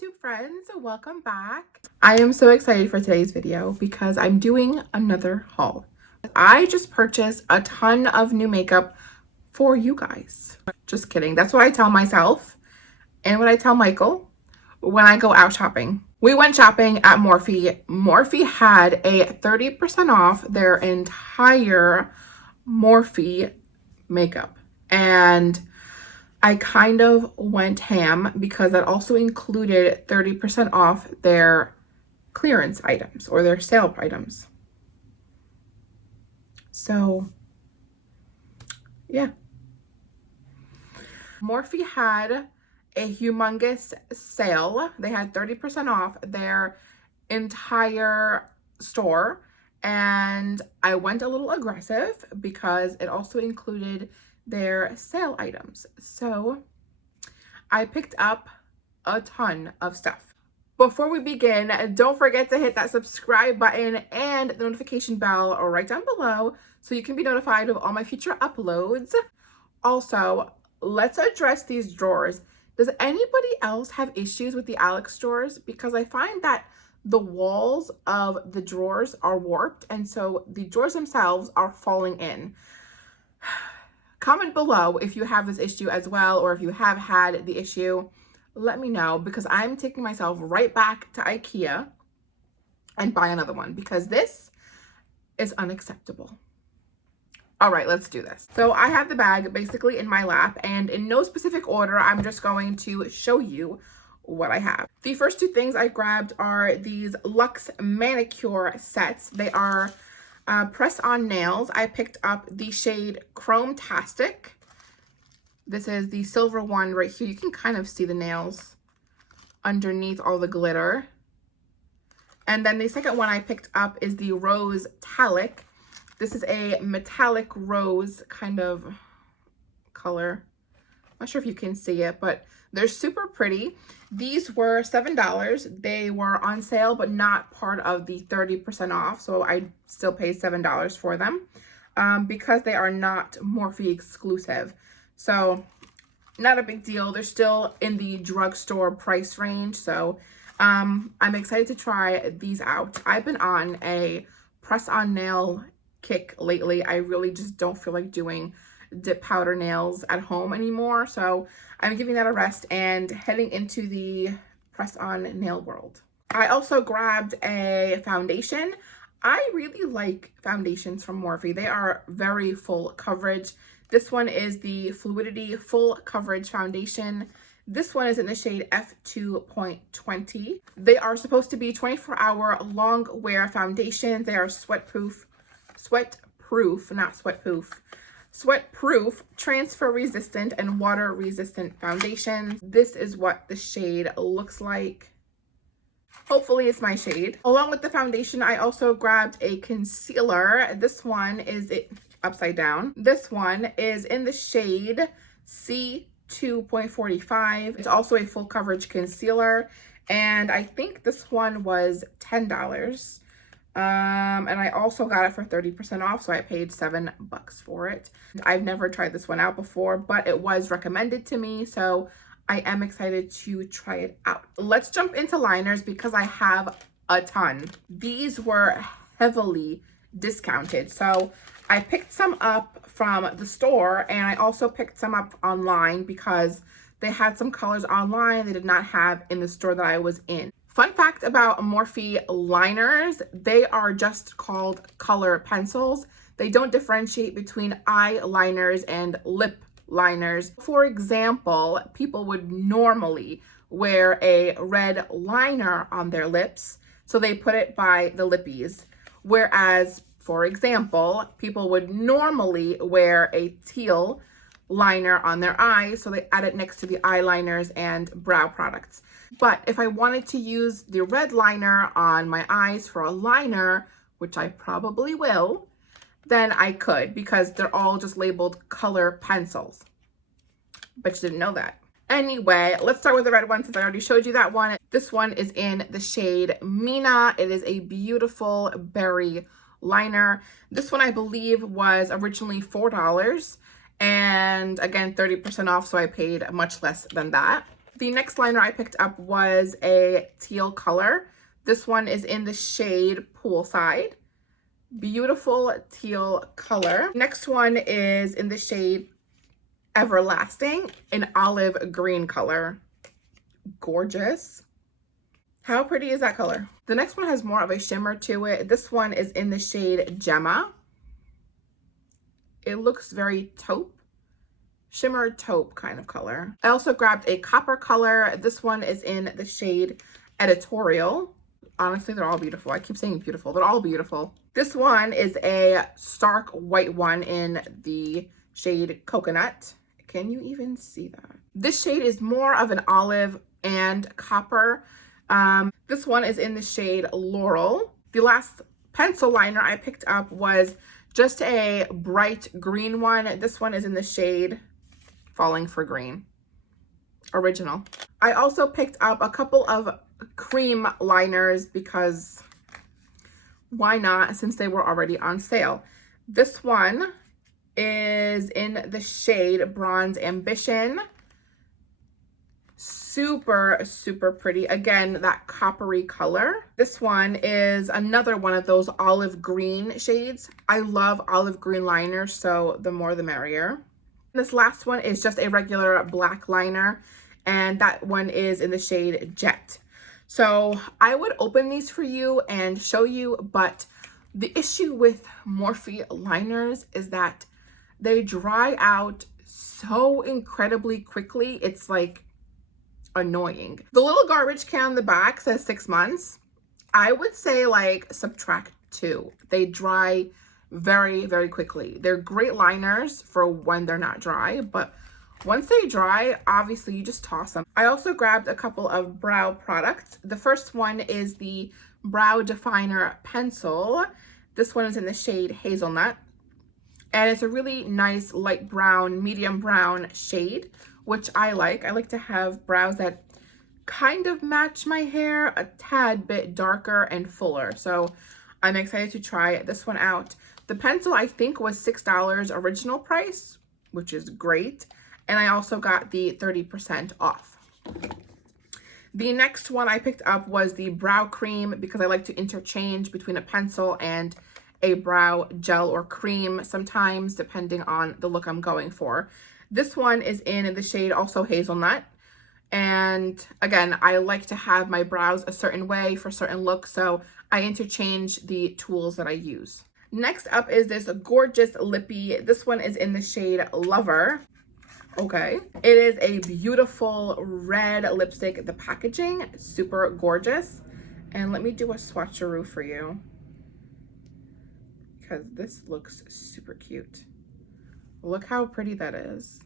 YouTube friends, welcome back. I am so excited for today's video because I'm doing another haul. I just purchased a ton of new makeup for you guys. Just kidding. That's what I tell myself and what I tell Michael when I go out shopping. We went shopping at Morphe. Morphe had a 30% off their entire Morphe makeup, and I kind of went ham because that also included 30% off their clearance items or their sale items. So, yeah. Morphe had a humongous sale. They had 30% off their entire store, and I went a little aggressive because it also included their sale items. So I picked up a ton of stuff. Before we begin, don't forget to hit that subscribe button and the notification bell right down below so you can be notified of all my future uploads. Also, let's address these drawers. Does anybody else have issues with the Alex drawers? Because I find that the walls of the drawers are warped, and so the drawers themselves are falling in. Comment below if you have this issue as well, or if you have had the issue. Let me know, because I'm taking myself right back to IKEA and buy another one because this is unacceptable. All right, let's do this. So I have the bag basically in my lap, and in no specific order, I'm just going to show you what I have. The first two things I grabbed are these Luxe Manicure sets. They are press-on nails. I picked up the shade Chrome-tastic. This is the silver one right here. You can kind of see the nails underneath all the glitter. And then the second one I picked up is the Rose Talic. This is a metallic rose kind of color. I'm not sure if you can see it, but they're super pretty. These were $7. They were on sale, but not part of the 30% off. So I still paid $7 for them because they are not Morphe exclusive. So not a big deal. They're still in the drugstore price range. So I'm excited to try these out. I've been on a press-on nail kick lately. I really just don't feel like doing dip powder nails at home anymore, so I'm giving that a rest and heading into the press-on nail world. I also grabbed a foundation. I really like foundations from Morphe. They are very full coverage. This one is the Fluidity Full Coverage Foundation. This one is in the shade F2.20. They are supposed to be 24-hour long wear foundations. They are sweatproof, transfer resistant, and water resistant foundations. This is what the shade looks like. Hopefully it's my shade. Along with the foundation, I also grabbed a concealer. This one is upside down. This one is in the shade C2.45. It's also a full coverage concealer, and I think this one was $10. And I also got it for 30% off, so I paid $7 for it. I've never tried this one out before, but it was recommended to me, so I am excited to try it out. Let's jump into liners because I have a ton. These were heavily discounted, so I picked some up from the store, and I also picked some up online because they had some colors online they did not have in the store that I was in. Fun fact about Morphe liners, they are just called color pencils. They don't differentiate between eyeliners and lip liners. For example, people would normally wear a red liner on their lips, so they put it by the lippies. Whereas, for example, people would normally wear a teal liner on their eyes, so they add it next to the eyeliners and brow products. But if I wanted to use the red liner on my eyes for a liner, which I probably will, then I could, because they're all just labeled color pencils. But you didn't know that. Anyway, let's start with the red one since I already showed you that one. This one is in the shade Mina. It is a beautiful berry liner. This one I believe was originally $4, and again 30% off, so I paid much less than that. The next liner I picked up was a teal color. This one is in the shade Poolside. Beautiful teal color. Next one is in the shade Everlasting, an olive green color. Gorgeous. How pretty is that color? The next one has more of a shimmer to it. This one is in the shade Gemma. It looks very taupe, shimmer taupe kind of color. I also grabbed a copper color. This one is in the shade Editorial. Honestly, they're all beautiful. I keep saying beautiful. They're all beautiful. This one is a stark white one in the shade Coconut. Can you even see that? This shade is more of an olive and copper. This one is in the shade Laurel. The last pencil liner I picked up was just a bright green one. This one is in the shade Falling for Green. Original. I also picked up a couple of cream liners because why not, since they were already on sale. This one is in the shade Bronze Ambition. Super, super pretty. Again, that coppery color. This one is another one of those olive green shades. I love olive green liners, so the more the merrier. This last one is just a regular black liner, and that one is in the shade Jet. So I would open these for you and show you, but the issue with Morphe liners is that they dry out so incredibly quickly. It's like annoying. The little garbage can on the back says 6 months. I would say like subtract 2. They dry very, very quickly. They're great liners for when they're not dry, but once they dry, obviously you just toss them. I also grabbed a couple of brow products. The first one is the Brow Definer Pencil. This one is in the shade Hazelnut, and it's a really nice light brown, medium brown shade, which I like. I like to have brows that kind of match my hair, a tad bit darker and fuller. So I'm excited to try this one out. The pencil I think was $6 original price, which is great. And I also got the 30% off. The next one I picked up was the brow cream because I like to interchange between a pencil and a brow gel or cream sometimes, depending on the look I'm going for. This one is in the shade also Hazelnut. And again, I like to have my brows a certain way for certain looks, so I interchange the tools that I use. Next up is this gorgeous lippy. This one is in the shade Lover. Okay. It is a beautiful red lipstick. The packaging, super gorgeous. And let me do a swatcheroo for you, because this looks super cute. Look how pretty that is.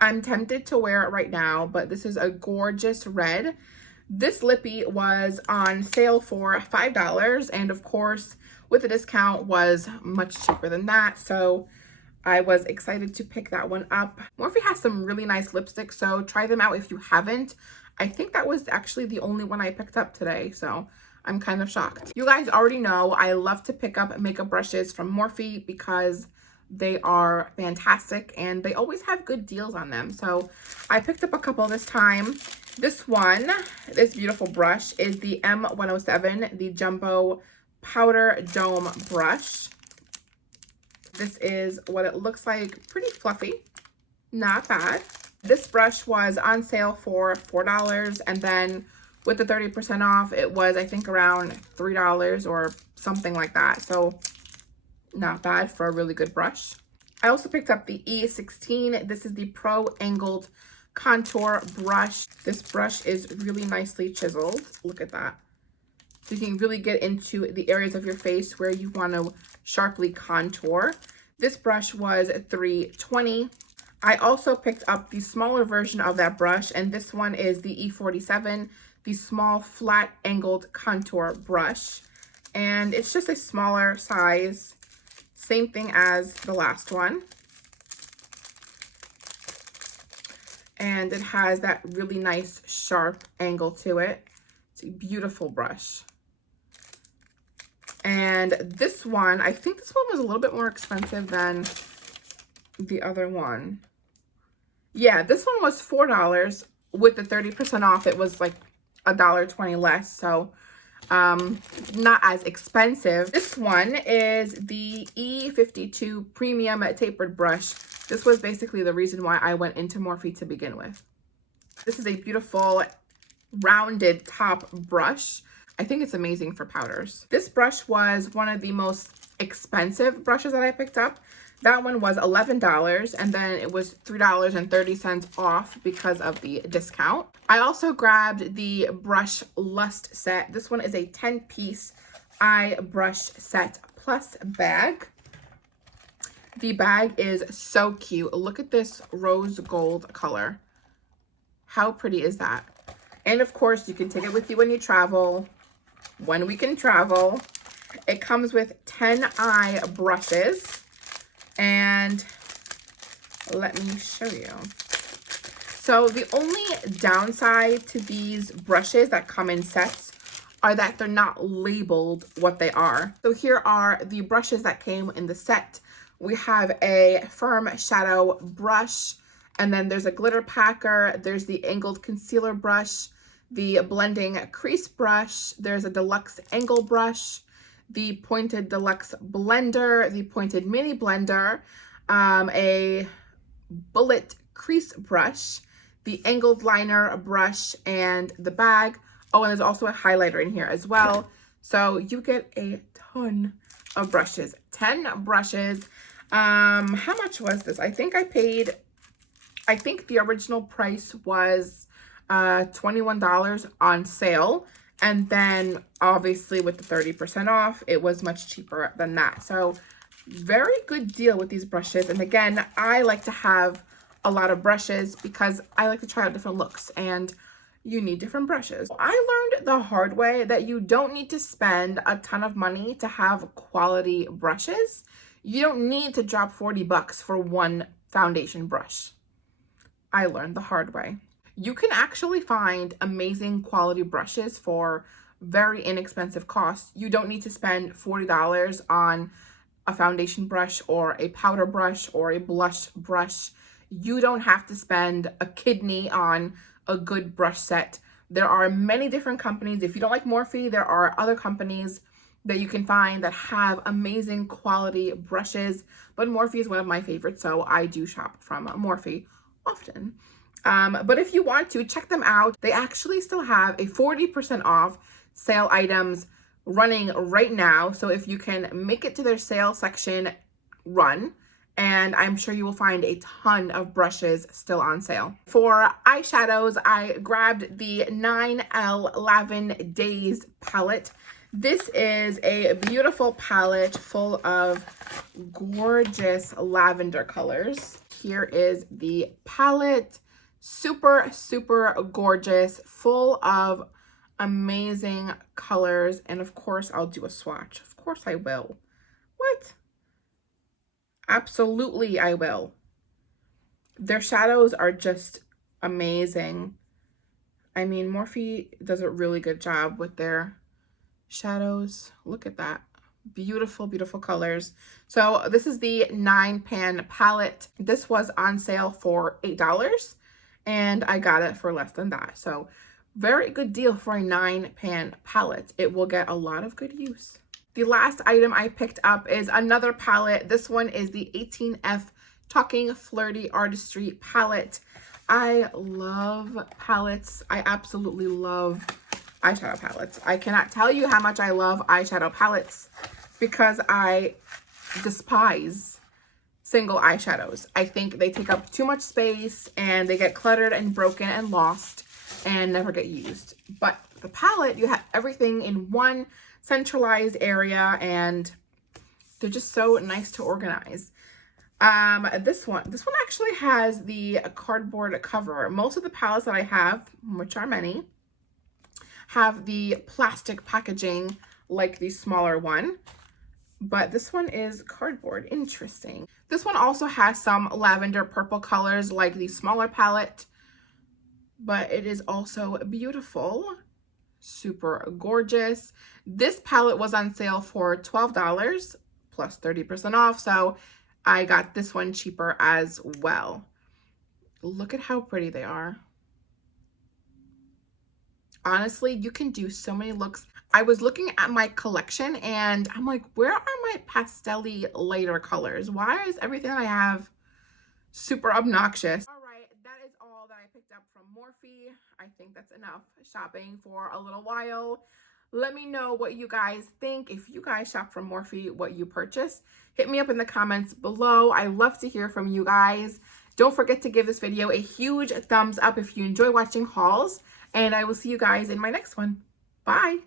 I'm tempted to wear it right now, but this is a gorgeous red. This lippy was on sale for $5, and of course, with a discount was much cheaper than that. So I was excited to pick that one up. Morphe has some really nice lipsticks, so try them out if you haven't. I think that was actually the only one I picked up today, so I'm kind of shocked. You guys already know I love to pick up makeup brushes from Morphe because they are fantastic and they always have good deals on them. So I picked up a couple this time. This one, this beautiful brush, is the M107, the Jumbo Powder Dome Brush. This is what it looks like. Pretty fluffy, not bad. This brush was on sale for $4, and then with the 30% off, it was, I think, around $3 or something like that. So not bad for a really good brush. I also picked up the E16. This is the Pro Angled Contour Brush. This brush is really nicely chiseled. Look at that. So you can really get into the areas of your face where you want to sharply contour. This brush was $3.20. I also picked up the smaller version of that brush, and this one is the E47, the small flat angled contour brush. And it's just a smaller size, same thing as the last one. And it has that really nice sharp angle to it. It's a beautiful brush. And this one, I think this one was a little bit more expensive than the other one. Yeah, this one was $4. With the 30% off, it was like $1.20 less. So not as expensive. This one is the E52 Premium Tapered Brush. This was basically the reason why I went into Morphe to begin with. This is a beautiful rounded top brush. I think it's amazing for powders. This brush was one of the most expensive brushes that I picked up. That one was $11, and then it was $3.30 off because of the discount. I also grabbed the Brush Lust set. This one is a 10-piece eye brush set plus bag. The bag is so cute. Look at this rose gold color. How pretty is that? And of course, you can take it with you when you travel, when we can travel. It comes with 10 eye brushes. And let me show you. So the only downside to these brushes that come in sets are that they're not labeled what they are. So here are the brushes that came in the set. We have a firm shadow brush, and then there's a glitter packer, there's the angled concealer brush, the blending crease brush, there's a deluxe angle brush, the pointed deluxe blender, the pointed mini blender, a bullet crease brush, the angled liner brush, and the bag. Oh, and there's also a highlighter in here as well. So you get a ton of brushes, 10 brushes. How much was this? I think the original price was $21 on sale. And then obviously with the 30% off, it was much cheaper than that. So very good deal with these brushes. And again, I like to have a lot of brushes because I like to try out different looks, and you need different brushes. I learned the hard way that you don't need to spend a ton of money to have quality brushes. You don't need to drop 40 bucks for one foundation brush. I learned the hard way. You can actually find amazing quality brushes for very inexpensive costs. You don't need to spend $40 on a foundation brush or a powder brush or a blush brush. You don't have to spend a kidney on a good brush set. There are many different companies. If you don't like Morphe, there are other companies that you can find that have amazing quality brushes. But Morphe is one of my favorites, so I do shop from Morphe often. But if you want to, check them out. They actually still have a 40% off sale items running right now. So if you can make it to their sale section, run. And I'm sure you will find a ton of brushes still on sale. For eyeshadows, I grabbed the 9L11 Days palette. This is a beautiful palette full of gorgeous lavender colors. Here is the palette. Super, super gorgeous, full of amazing colors. And of course, I'll do a swatch. Of course I will. What? Absolutely, I will. Their shadows are just amazing. I mean, Morphe does a really good job with their shadows. Look at that. Beautiful, beautiful colors. So this is the 9-pan palette. This was on sale for $8. And I got it for less than that. So very good deal for a 9-pan palette. It will get a lot of good use. The last item I picked up is another palette. This one is the 18F Talking Flirty Artistry palette. I love palettes. I absolutely love eyeshadow palettes. I cannot tell you how much I love eyeshadow palettes because I despise single eyeshadows. I think they take up too much space and they get cluttered and broken and lost and never get used. But the palette, you have everything in one centralized area and they're just so nice to organize. This one actually has the cardboard cover. Most of the palettes that I have, which are many, have the plastic packaging like the smaller one. But this one is cardboard. Interesting. This one also has some lavender purple colors like the smaller palette, but it is also beautiful. Super gorgeous. This palette was on sale for $12 plus 30% off, so I got this one cheaper as well. Look at how pretty they are. Honestly, you can do so many looks. I was looking at my collection and I'm like, where are my pastel-y lighter colors? Why is everything I have super obnoxious? All right, that is all that I picked up from Morphe. I think that's enough shopping for a little while. Let me know what you guys think. If you guys shop from Morphe, what you purchase, hit me up in the comments below. I love to hear from you guys. Don't forget to give this video a huge thumbs up if you enjoy watching hauls, and I will see you guys in my next one. Bye.